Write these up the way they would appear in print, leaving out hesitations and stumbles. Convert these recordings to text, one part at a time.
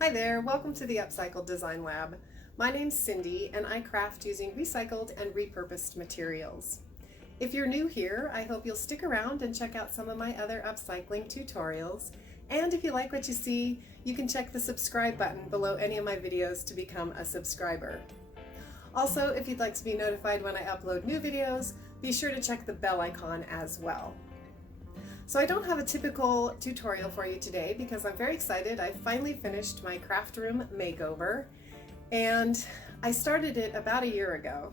Hi there, welcome to the Upcycled Design Lab. My name's Cindy and I craft using recycled and repurposed materials. If you're new here, I hope you'll stick around and check out some of my other upcycling tutorials. And if you like what you see, you can check the subscribe button below any of my videos to become a subscriber. Also, if you'd like to be notified when I upload new videos, be sure to check the bell icon as well. So I don't have a typical tutorial for you today because I'm very excited. I finally finished my Craftroom makeover, and I started it about a year ago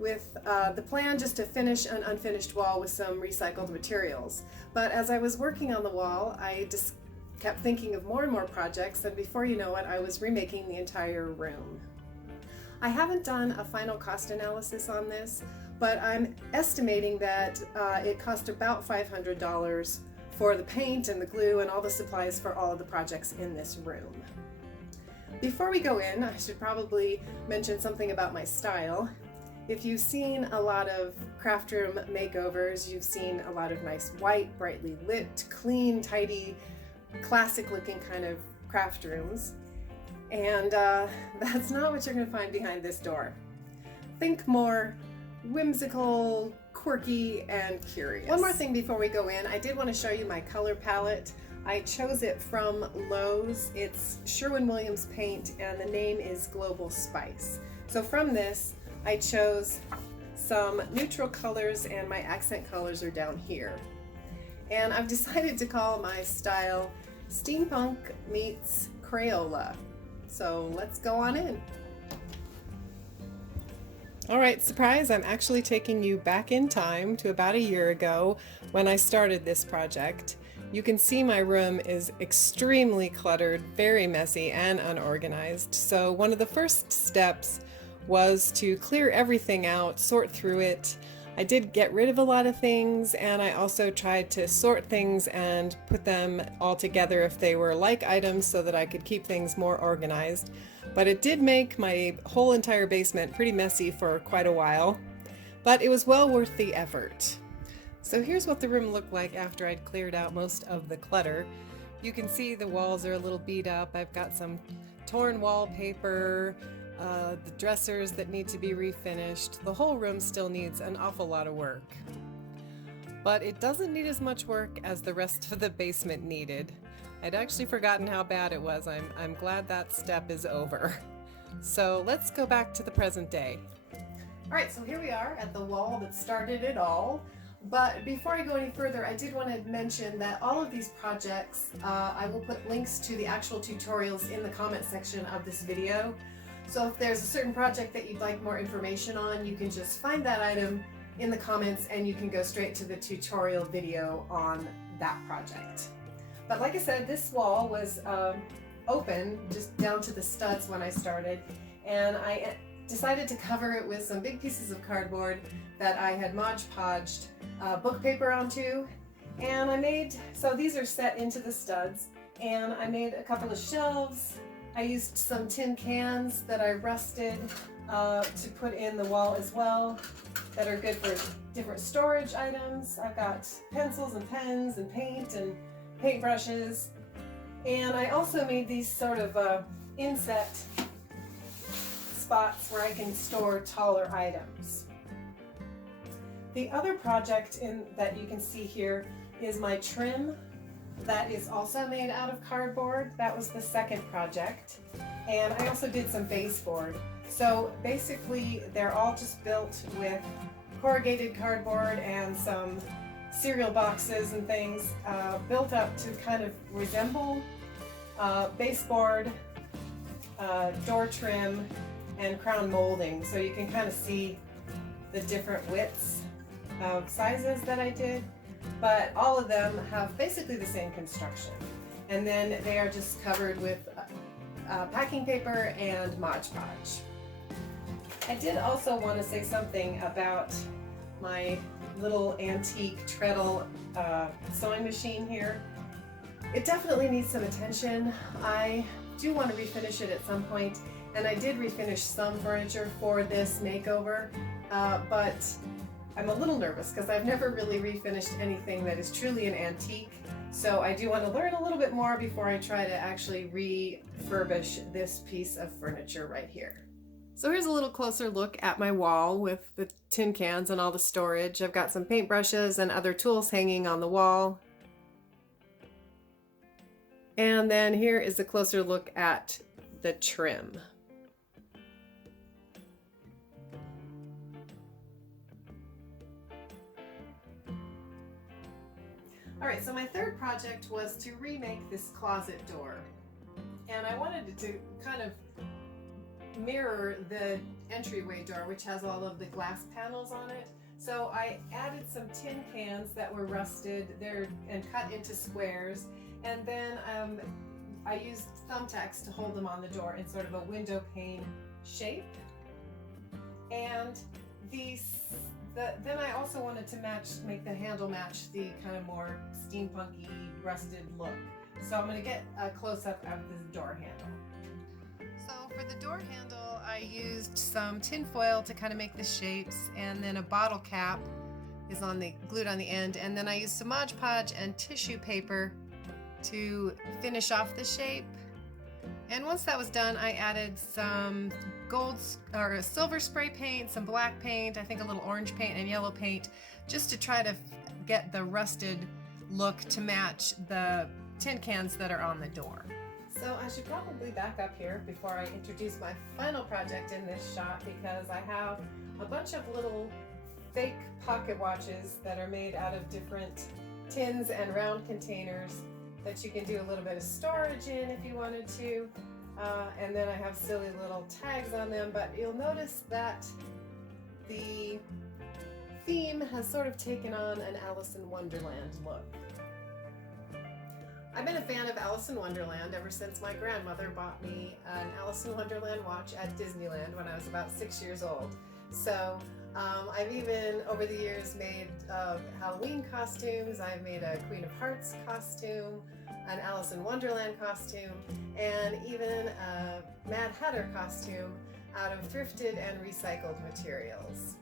with the plan just to finish an unfinished wall with some recycled materials. But as I was working on the wall, I just kept thinking of more and more projects, and before you know it, I was remaking the entire room. I haven't done a final cost analysis on this, but I'm estimating that it cost about $500 for the paint and the glue and all the supplies for all of the projects in this room. Before we go in, I should probably mention something about my style. If you've seen a lot of Craftroom makeovers, you've seen a lot of nice white, brightly lit, clean, tidy, classic looking kind of craft rooms. And that's not what you're going to find behind this door. Think more whimsical, quirky, and curious. One more thing before we go in, I did want to show you my color palette. I chose it from Lowe's. It's Sherwin-Williams paint and the name is Global Spice. So from this, I chose some neutral colors and my accent colors are down here. And I've decided to call my style Steampunk meets Crayola. So let's go on in. All right, surprise, I'm actually taking you back in time to about a year ago when I started this project. You can see my room is extremely cluttered, very messy and unorganized. So one of the first steps was to clear everything out, sort through it. I did get rid of a lot of things, and I also tried to sort things and put them all together if they were like items so that I could keep things more organized. But it did make my whole entire basement pretty messy for quite a while, but it was well worth the effort. So here's what the room looked like after I'd cleared out most of the clutter. You can see the walls are a little beat up. I've got some torn wallpaper, the dressers that need to be refinished. The whole room still needs an awful lot of work. But it doesn't need as much work as the rest of the basement needed. I'd actually forgotten how bad it was. I'm glad that step is over. So let's go back to the present day. All right, so here we are at the wall that started it all. But before I go any further, I did want to mention that all of these projects, I will put links to the actual tutorials in the comment section of this video. So if there's a certain project that you'd like more information on, you can just find that item in the comments and you can go straight to the tutorial video on that project. But like I said, this wall was open just down to the studs when I started, and I decided to cover it with some big pieces of cardboard that I had Mod Podged book paper onto, and I made, so these are set into the studs, and I made a couple of shelves. I used some tin cans that I rusted to put in the wall as well that are good for different storage items. I've got pencils and pens and paint and paintbrushes, and I also made these sort of inset spots where I can store taller items. The other project that you can see here is my trim that is also made out of cardboard. That was the second project. And I also did some baseboard. So basically they're all just built with corrugated cardboard and some cereal boxes and things built up to kind of resemble baseboard, door trim, and crown molding. So you can kind of see the different widths of sizes that I did. But all of them have basically the same construction. And then they are just covered with packing paper and Mod Podge. I did also want to say something about my little antique treadle sewing machine here. It definitely needs some attention. I do want to refinish it at some point, and I did refinish some furniture for this makeover, but I'm a little nervous because I've never really refinished anything that is truly an antique. So I do want to learn a little bit more before I try to actually refurbish this piece of furniture right here. So here's a little closer look at my wall with the tin cans and all the storage. I've got some paintbrushes and other tools hanging on the wall. And then here is a closer look at the trim. All right, so my third project was to remake this closet door. And I wanted it to kind of mirror the entryway door, which has all of the glass panels on it. So I added some tin cans that were rusted there and cut into squares. And then I used thumbtacks to hold them on the door in sort of a window pane shape. And then I also wanted to make the handle match the kind of more steampunky rusted look. So I'm going to get a close-up of the door handle. So for the door handle, I used some tin foil to kind of make the shapes, and then a bottle cap is glued on the end, and then I used some Mod Podge and tissue paper to finish off the shape. And once that was done, I added some silver spray paint, some black paint, I think a little orange paint and yellow paint, just to try to get the rusted look to match the tin cans that are on the door. So I should probably back up here before I introduce my final project in this shot, because I have a bunch of little fake pocket watches that are made out of different tins and round containers that you can do a little bit of storage in if you wanted to. And then I have silly little tags on them, but you'll notice that the theme has sort of taken on an Alice-in-Wonderland look. I've been a fan of Alice-in-Wonderland ever since my grandmother bought me an Alice-in-Wonderland watch at Disneyland when I was about 6 years old. So I've even over the years made Halloween costumes. I've made a Queen of Hearts costume, an Alice-in-Wonderland costume, and even a Mad Hatter costume out of thrifted and recycled materials.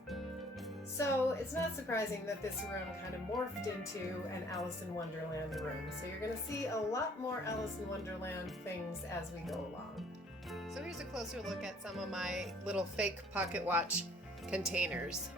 So it's not surprising that this room kind of morphed into an Alice-in-Wonderland room. So you're going to see a lot more Alice-in-Wonderland things as we go along. So here's a closer look at some of my little fake pocket watch containers.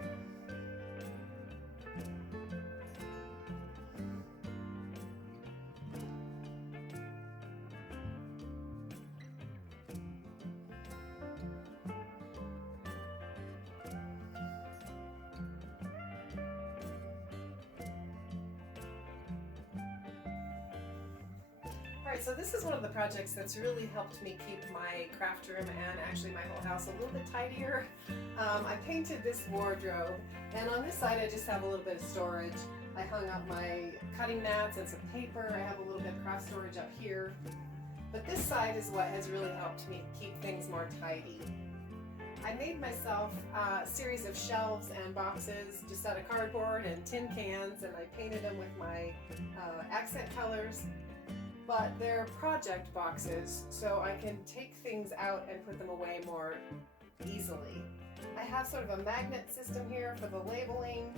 Alright, so this is one of the projects that's really helped me keep my craft room and actually my whole house a little bit tidier. I painted this wardrobe, and on this side I just have a little bit of storage. I hung up my cutting mats and some paper. I have a little bit of craft storage up here. But this side is what has really helped me keep things more tidy. I made myself a series of shelves and boxes just out of cardboard and tin cans, and I painted them with my accent colors. But they're project boxes, so I can take things out and put them away more easily. I have sort of a magnet system here for the labeling,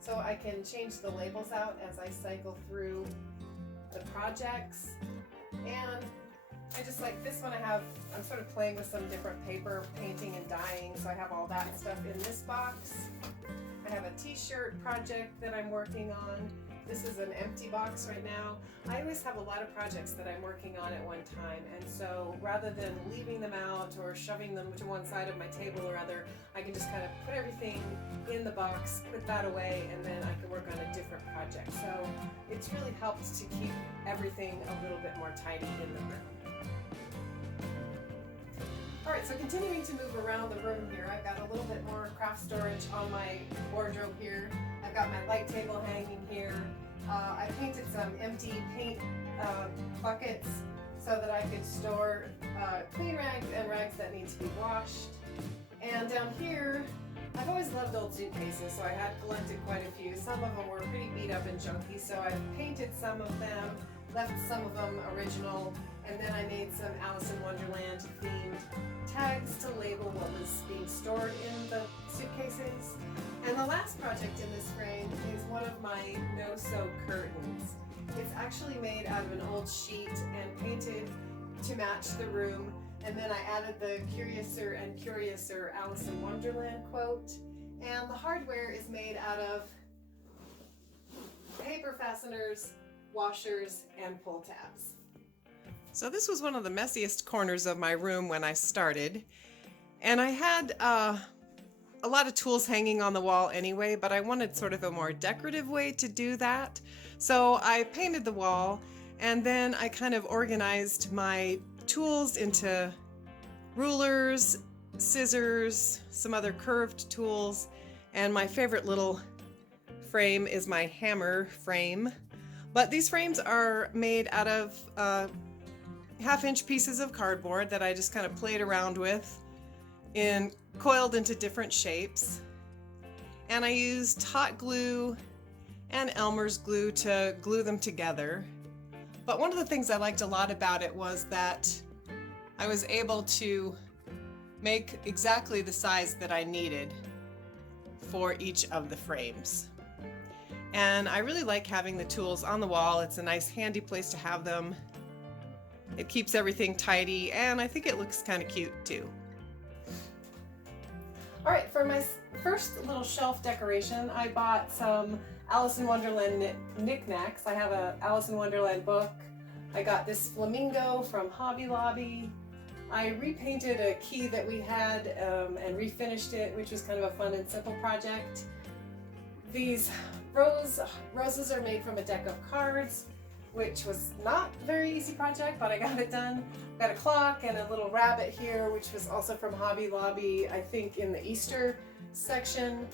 so I can change the labels out as I cycle through the projects. And I just like this one, I'm sort of playing with some different paper, painting and dyeing, so I have all that stuff in this box. I have a t-shirt project that I'm working on. This is an empty box right now. I always have a lot of projects that I'm working on at one time, and so rather than leaving them out or shoving them to one side of my table or other, I can just kind of put everything in the box, put that away, and then I can work on a different project. So it's really helped to keep everything a little bit more tidy in the room. Alright, so continuing to move around the room here, I've got a little bit more craft storage on my wardrobe here. I've got my light table hanging here. I painted some empty paint buckets so that I could store clean rags and rags that need to be washed. And down here, I've always loved old suitcases, so I had collected quite a few. Some of them were pretty beat up and junky, so I painted some of them, left some of them original, and then I made some Alice-in-Wonderland themed tags to label what was being stored in the suitcases. And the last project in this frame is one of my no-sew curtains. It's actually made out of an old sheet and painted to match the room. And then I added the Curiouser and Curiouser Alice-in-Wonderland quote. And the hardware is made out of paper fasteners, washers, and pull tabs. So this was one of the messiest corners of my room when I started. And I had a lot of tools hanging on the wall anyway, but I wanted sort of a more decorative way to do that. So I painted the wall, and then I kind of organized my tools into rulers, scissors, some other curved tools, and my favorite little frame is my hammer frame. But these frames are made out of 1/2-inch pieces of cardboard that I just kind of played around with and coiled into different shapes. And I used hot glue and Elmer's glue to glue them together. But one of the things I liked a lot about it was that I was able to make exactly the size that I needed for each of the frames. And I really like having the tools on the wall. It's a nice handy place to have them. It keeps everything tidy, and I think it looks kind of cute too. All right, for my first little shelf decoration, I bought some Alice-in-Wonderland knickknacks. I have a Alice-in-Wonderland book. I got this flamingo from Hobby Lobby. I repainted a key that we had and refinished it, which was kind of a fun and simple project. These roses are made from a deck of cards, which was not a very easy project, but I got it done. Got a clock and a little rabbit here, which was also from Hobby Lobby, I think in the Easter section.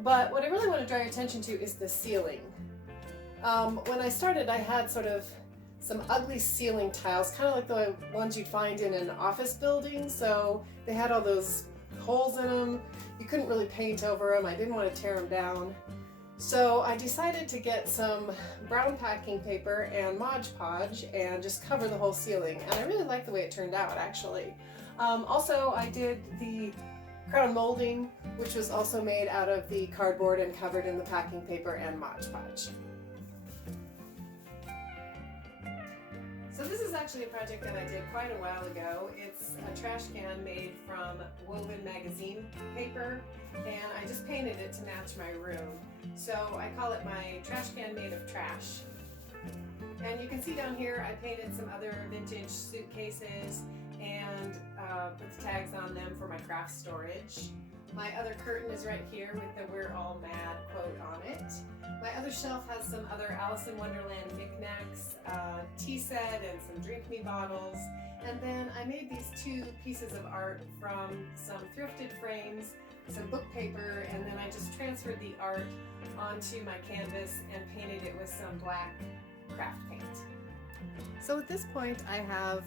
But what I really want to draw your attention to is the ceiling. When I started, I had sort of some ugly ceiling tiles, kind of like the ones you'd find in an office building. So they had all those holes in them. You couldn't really paint over them. I didn't want to tear them down. So I decided to get some brown packing paper and Mod Podge and just cover the whole ceiling. And I really like the way it turned out, actually. Also, I did the crown molding, which was also made out of the cardboard and covered in the packing paper and Mod Podge. So this is actually a project that I did quite a while ago. It's a trash can made from woven magazine paper, and I just painted it to match my room. So I call it my trash can made of trash. And you can see down here I painted some other vintage suitcases and put the tags on them for my craft storage. My other curtain is right here with the "We're All Mad" quote on it. My other shelf has some other Alice-in-Wonderland knickknacks, tea set, and some drink me bottles. And then I made these two pieces of art from some thrifted frames, some book paper, and then I just transferred the art onto my canvas and painted it with some black craft paint. So at this point I have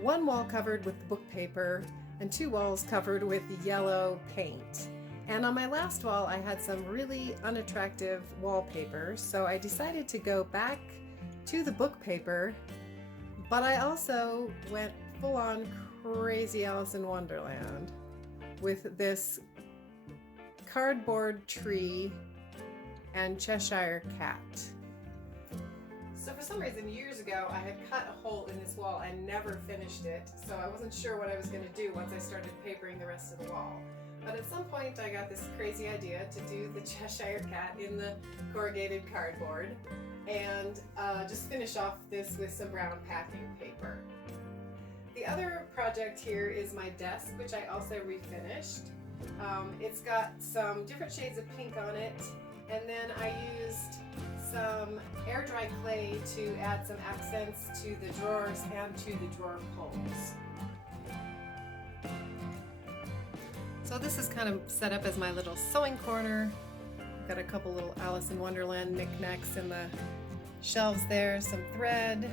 one wall covered with book paper and two walls covered with yellow paint. And on my last wall I had some really unattractive wallpaper, so I decided to go back to the book paper, but I also went full on crazy Alice in Wonderland with this cardboard tree and Cheshire cat. So for some reason years ago I had cut a hole in this wall and never finished it, so I wasn't sure what I was going to do once I started papering the rest of the wall. But at some point I got this crazy idea to do the Cheshire cat in the corrugated cardboard and just finish off this with some brown packing paper. The other project here is my desk, which I also refinished. It's got some different shades of pink on it, and then I used some air dry clay to add some accents to the drawers and to the drawer pulls. So this is kind of set up as my little sewing corner. I've got a couple little Alice in Wonderland knickknacks in the shelves there, some thread.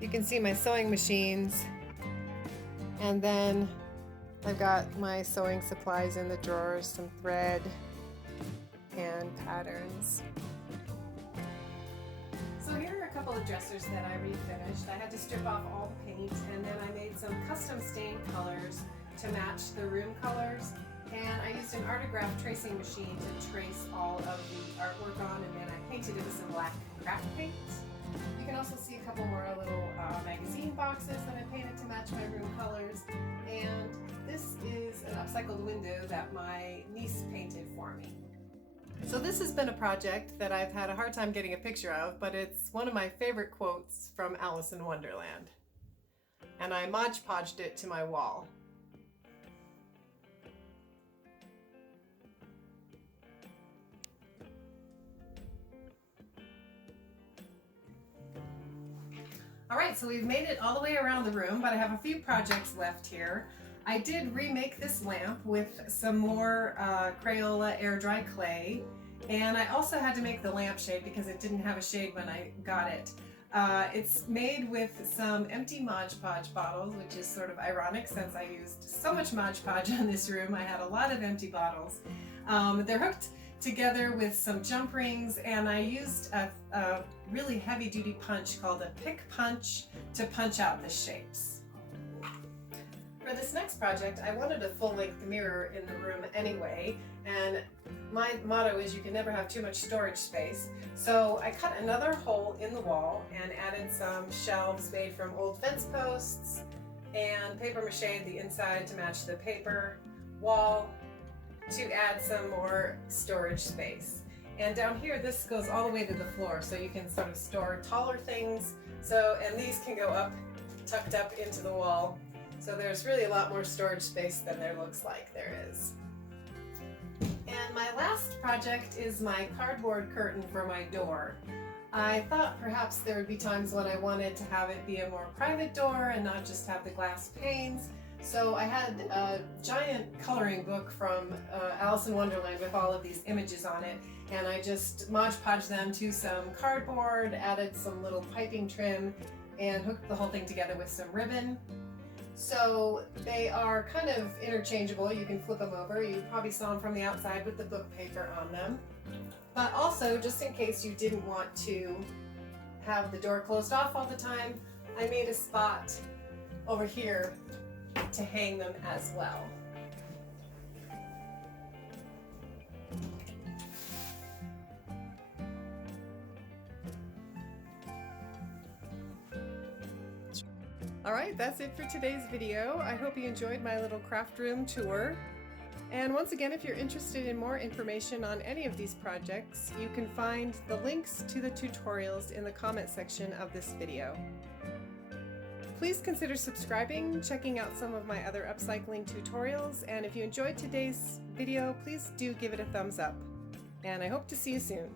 You can see my sewing machines, and then I've got my sewing supplies in the drawers, some thread and patterns. So here are a couple of dressers that I refinished. I had to strip off all the paint, and then I made some custom stain colors to match the room colors, and I used an Artograph tracing machine to trace all of the artwork on, and then I painted it with some black craft paint. You can also see a couple more little magazine boxes that I painted to match my room colors. And this is an upcycled window that my niece painted for me. So this has been a project that I've had a hard time getting a picture of, but it's one of my favorite quotes from Alice-in-Wonderland. And I Mod Podged it to my wall. Alright, so we've made it all the way around the room, but I have a few projects left here. I did remake this lamp with some more Crayola air dry clay, and I also had to make the lampshade because it didn't have a shade when I got it. It's made with some empty Mod Podge bottles, which is sort of ironic since I used so much Mod Podge in this room. I had a lot of empty bottles. They're hooked together with some jump rings, and I used a really heavy-duty punch called a pick punch to punch out the shapes. For this next project, I wanted a full-length mirror in the room anyway, and my motto is you can never have too much storage space. So I cut another hole in the wall and added some shelves made from old fence posts and paper mache the inside to match the paper wall to add some more storage space. And down here, this goes all the way to the floor, so you can sort of store taller things. And these can go up, tucked up into the wall. So there's really a lot more storage space than there looks like there is. And my last project is my cardboard curtain for my door. I thought perhaps there would be times when I wanted to have it be a more private door and not just have the glass panes. So I had a giant coloring book from Alice-in-Wonderland with all of these images on it, and I just Mod Podged them to some cardboard, added some little piping trim, and hooked the whole thing together with some ribbon. So they are kind of interchangeable. You can flip them over. You probably saw them from the outside with the book paper on them. But also, just in case you didn't want to have the door closed off all the time, I made a spot over here to hang them as well. Alright, that's it for today's video. I hope you enjoyed my little craft room tour. And once again, if you're interested in more information on any of these projects, you can find the links to the tutorials in the comment section of this video. Please consider subscribing, checking out some of my other upcycling tutorials, and if you enjoyed today's video, please do give it a thumbs up. And I hope to see you soon.